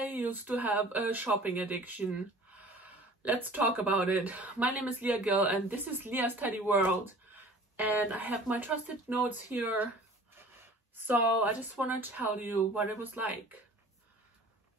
I used to have a shopping addiction. Let's talk about it. My name is Leah Gill and this is Leah's Teddy World. And I have my trusted notes here. So I just want to tell you what it was like.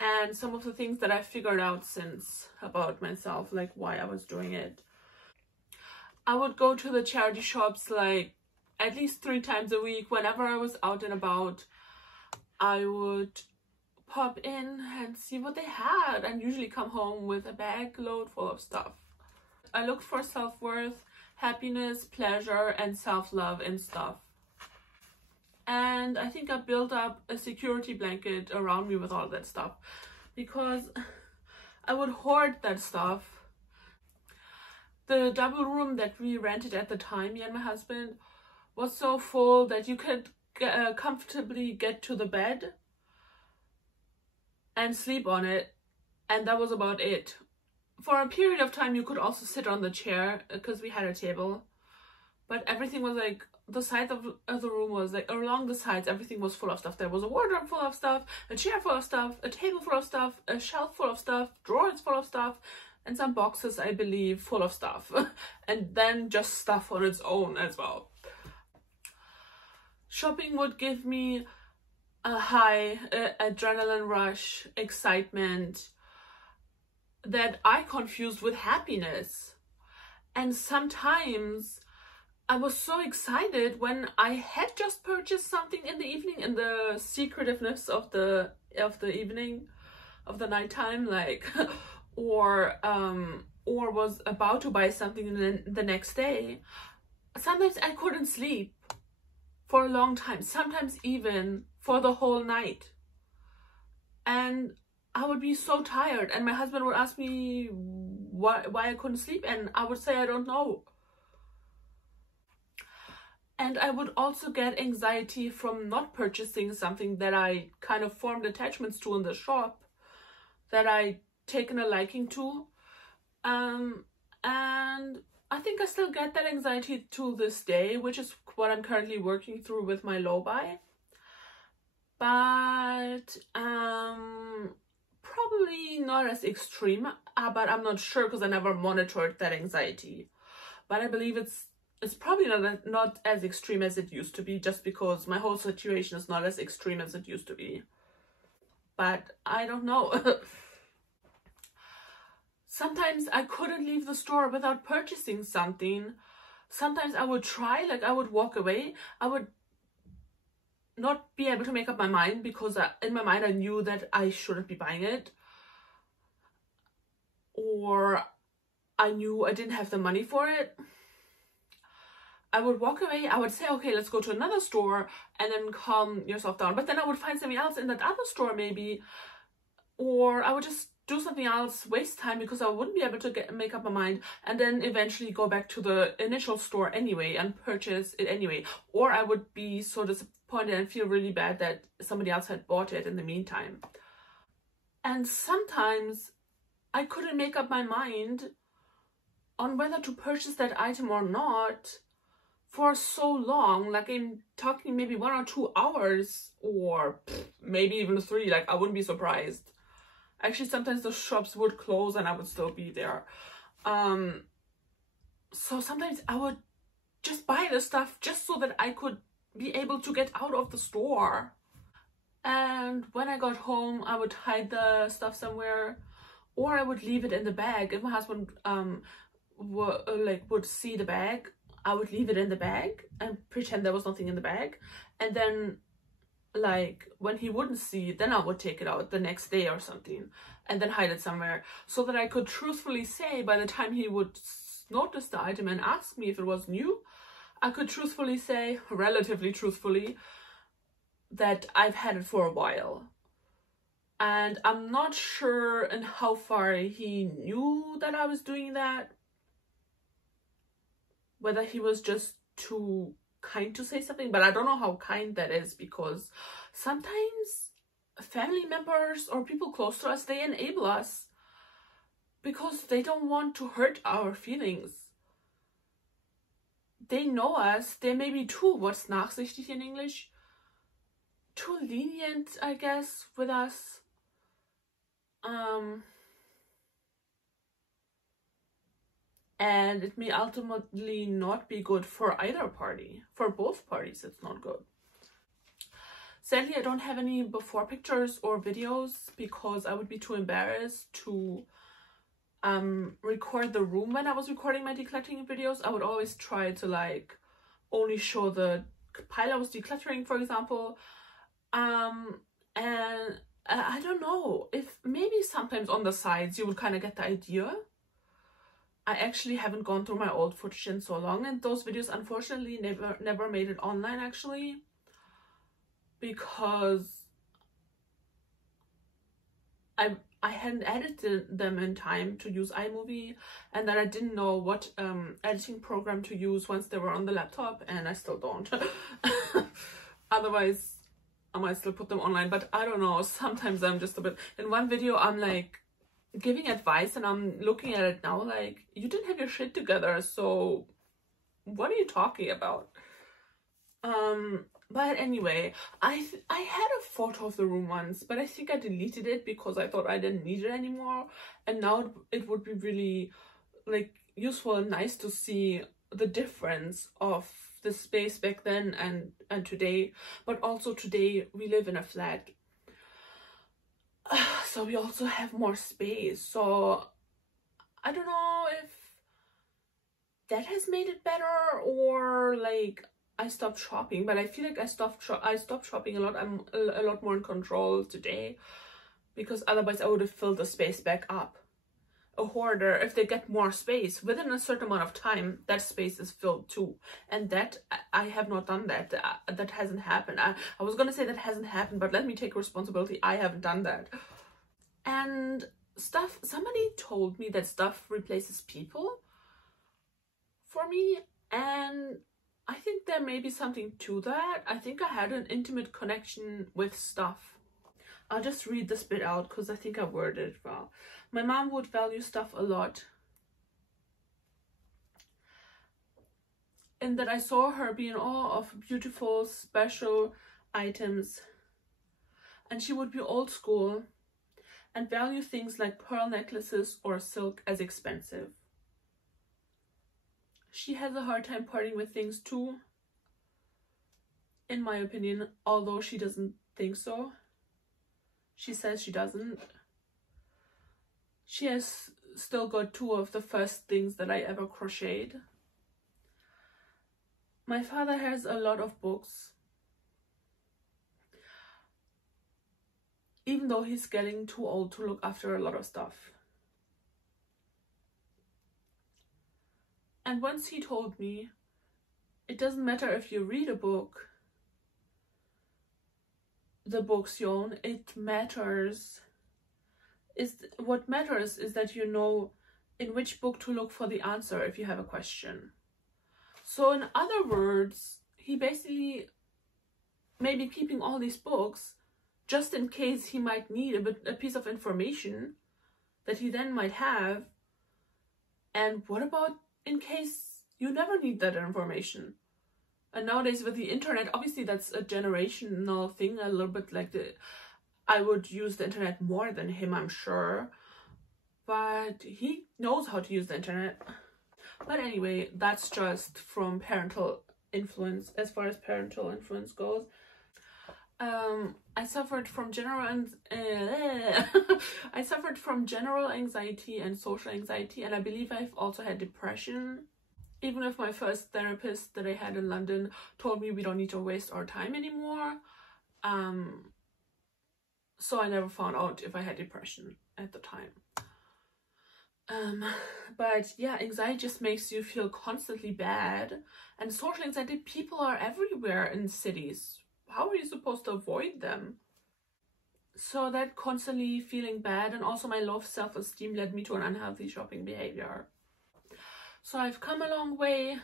And some of the things that I figured out since about myself, like why I was doing it. I would go to the charity shops like at least 3 times a week. Whenever I was out and about, I would pop in and see what they had and usually come home with a bag load full of stuff. I looked for self-worth, happiness, pleasure, and self-love in stuff. And I think I built up a security blanket around me with all that stuff because I would hoard that stuff. The double room that we rented at the time, me and my husband, was so full that you could comfortably get to the bed and sleep on it, and that was about it. For a period of time you could also sit on the chair because we had a table, but everything was like, the sides of the room was like, along the sides everything was full of stuff. There was a wardrobe full of stuff, a chair full of stuff, a table full of stuff, a shelf full of stuff, drawers full of stuff, and some boxes, I believe, full of stuff. And then just stuff on its own as well. Shopping would give me a high, adrenaline rush, excitement that I confused with happiness. And sometimes I was so excited when I had just purchased something in the evening, in the secretiveness of the evening, of the nighttime, like, or was about to buy something the next day. Sometimes I couldn't sleep for a long time, sometimes even for the whole night. And I would be so tired, and my husband would ask me why I couldn't sleep, and I would say I don't know. And I would also get anxiety from not purchasing something that I kind of formed attachments to in the shop, that I'd taken a liking to. And I think I still get that anxiety to this day, which is what I'm currently working through with my low buy. But probably not as extreme, but I'm not sure because I never monitored that anxiety. But I believe it's probably not as extreme as it used to be, just because my whole situation is not as extreme as it used to be. But I don't know. Sometimes I couldn't leave the store without purchasing something. Sometimes I would try, like I would walk away. I would not be able to make up my mind because in my mind I knew that I shouldn't be buying it. Or I knew I didn't have the money for it. I would walk away. I would say, okay, let's go to another store, and then calm yourself down. But then I would find something else in that other store maybe. Or I would just do something else, waste time, because I wouldn't be able to make up my mind, and then eventually go back to the initial store anyway and purchase it anyway. Or I would be so disappointed and feel really bad that somebody else had bought it in the meantime. And sometimes I couldn't make up my mind on whether to purchase that item or not for so long. Like, I'm talking maybe 1 or 2 hours, or maybe even 3. Like, I wouldn't be surprised. Actually, sometimes the shops would close and I would still be there. So sometimes I would just buy the stuff just so that I could be able to get out of the store. And when I got home, I would hide the stuff somewhere, or I would leave it in the bag. If my husband would see the bag, I would leave it in the bag and pretend there was nothing in the bag. And then, like, when he wouldn't see, then I would take it out the next day or something and then hide it somewhere, so that I could truthfully say, by the time he would notice the item and ask me if it was new, I could truthfully say, relatively truthfully, that I've had it for a while. And I'm not sure in how far he knew that I was doing that, whether he was just too kind to say something, but I don't know how kind that is, because sometimes family members or people close to us, they enable us because they don't want to hurt our feelings. They know us, they may be too, what's nachsichtig in English? Too lenient, I guess, with us. And it may ultimately not be good for either party. For both parties, it's not good. Sadly, I don't have any before pictures or videos because I would be too embarrassed to record the room when I was recording my decluttering videos. I would always try to like only show the pile I was decluttering, for example. And I don't know, if maybe sometimes on the sides you would kind of get the idea. I actually haven't gone through my old footage in so long, and those videos unfortunately never made it online actually, because I hadn't edited them in time to use iMovie, and then I didn't know what editing program to use once they were on the laptop, and I still don't. Otherwise I might still put them online, but I don't know, sometimes I'm just a bit, in one video I'm like giving advice and I'm looking at it now like, you didn't have your shit together, so what are you talking about? But anyway, I had a photo of the room once, but I think I deleted it because I thought I didn't need it anymore, and now it would be really like useful and nice to see the difference of the space back then and today. But also today we live in a flat, so we also have more space, so I don't know if that has made it better or like I stopped shopping, but I feel like I stopped shopping a lot. I'm a lot more in control today, because otherwise I would have filled the space back up. A hoarder, if they get more space within a certain amount of time, that space is filled too, and that I have not done that. That hasn't happened. I was gonna say that hasn't happened, but let me take responsibility. I haven't done that. And stuff, somebody told me that stuff replaces people for me, and I think there may be something to that. I think I had an intimate connection with stuff. I'll just read this bit out because I think I worded it well. My mom would value stuff a lot, in that I saw her be in awe of beautiful, special items, and she would be old school and value things like pearl necklaces or silk as expensive. She has a hard time parting with things too, in my opinion, although she doesn't think so. She says she doesn't. She has still got 2 of the first things that I ever crocheted. My father has a lot of books, even though he's getting too old to look after a lot of stuff. And once he told me, it doesn't matter if you read a book, the books you own, what matters is that you know in which book to look for the answer if you have a question. So in other words, he basically may be keeping all these books just in case he might need a piece of information that he then might have. And what about in case you never need that information? And nowadays with the internet, obviously that's a generational thing, a little bit like I would use the internet more than him, I'm sure, but he knows how to use the internet. But anyway, that's just from parental influence, as far as parental influence goes. I suffered from general anxiety and social anxiety, and I believe I've also had depression. Even if my first therapist that I had in London told me we don't need to waste our time anymore. So I never found out if I had depression at the time. But yeah, anxiety just makes you feel constantly bad, and social anxiety, people are everywhere in cities. How are you supposed to avoid them? So that constantly feeling bad and also my low self-esteem led me to an unhealthy shopping behavior. So I've come a long way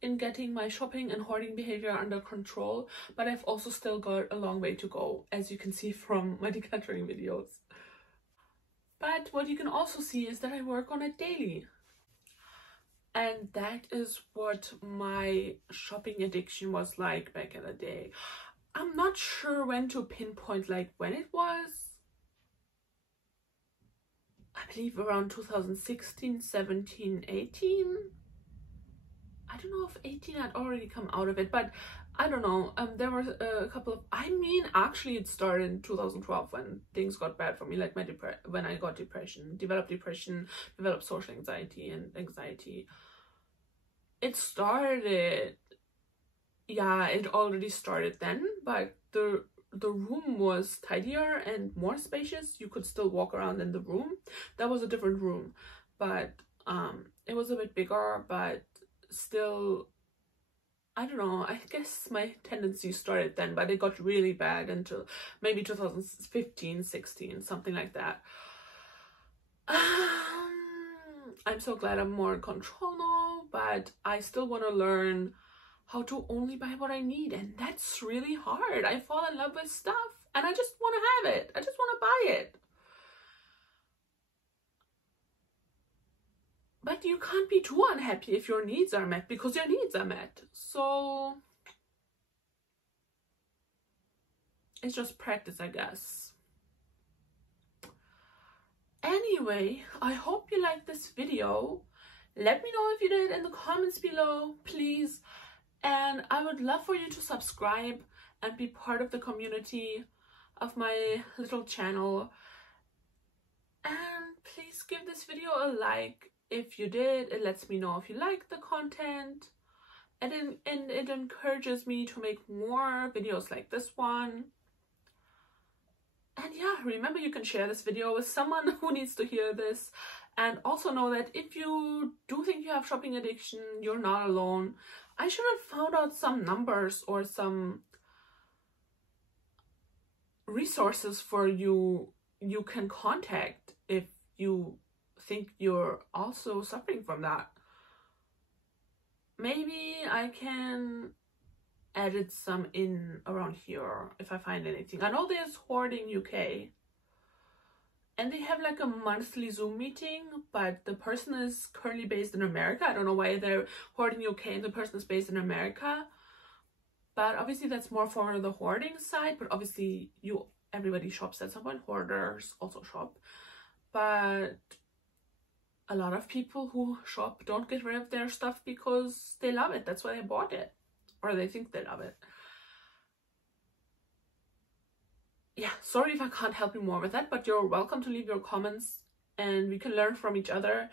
in getting my shopping and hoarding behavior under control, but I've also still got a long way to go, as you can see from my decluttering videos. But what you can also see is that I work on it daily. And that is what my shopping addiction was like back in the day. I'm not sure when to pinpoint like when it was. I believe around 2016, 17, 18. I don't know if 18 had already come out of it, but I don't know. There were a couple of, I mean, actually it started in 2012 when things got bad for me, like when I got depression, developed social anxiety and anxiety. It started, yeah, it already started then, but the room was tidier and more spacious. You could still walk around in the room. That was a different room, but it was a bit bigger, but still, I don't know, I guess my tendency started then, but it got really bad until maybe 2015, 16, something like that. I'm so glad I'm more in control now, but I still want to learn how to only buy what I need, and that's really hard. I fall in love with stuff and I just want to have it. I just want to buy it. But you can't be too unhappy if your needs are met, because your needs are met. So it's just practice, I guess. Anyway, I hope you liked this video. Let me know if you did in the comments below, please. And I would love for you to subscribe and be part of the community of my little channel. And please give this video a like. If you did, it lets me know if you like the content, and it encourages me to make more videos like this one. And yeah, remember, you can share this video with someone who needs to hear this. And also know that if you do think you have shopping addiction, you're not alone. I should have found out some numbers or some resources for you can contact if you think you're also suffering from that. Maybe I can edit some in around here if I find anything. I know there's Hoarding UK, and they have like a monthly Zoom meeting, but the person is currently based in America. I don't know why they're Hoarding UK and the person is based in America, but obviously that's more for the hoarding side. But obviously everybody shops at some point. Hoarders also shop, but a lot of people who shop don't get rid of their stuff because they love it. That's why they bought it, or they think they love it. Yeah, sorry if I can't help you more with that, but you're welcome to leave your comments and we can learn from each other.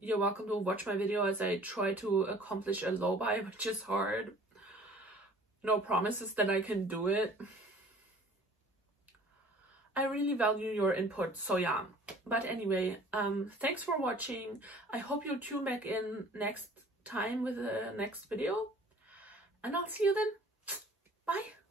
You're welcome to watch my video as I try to accomplish a low buy, which is hard. No promises that I can do it. I really value your input, so yeah. But anyway, thanks for watching. I hope you'll tune back in next time with the next video, and I'll see you then. Bye.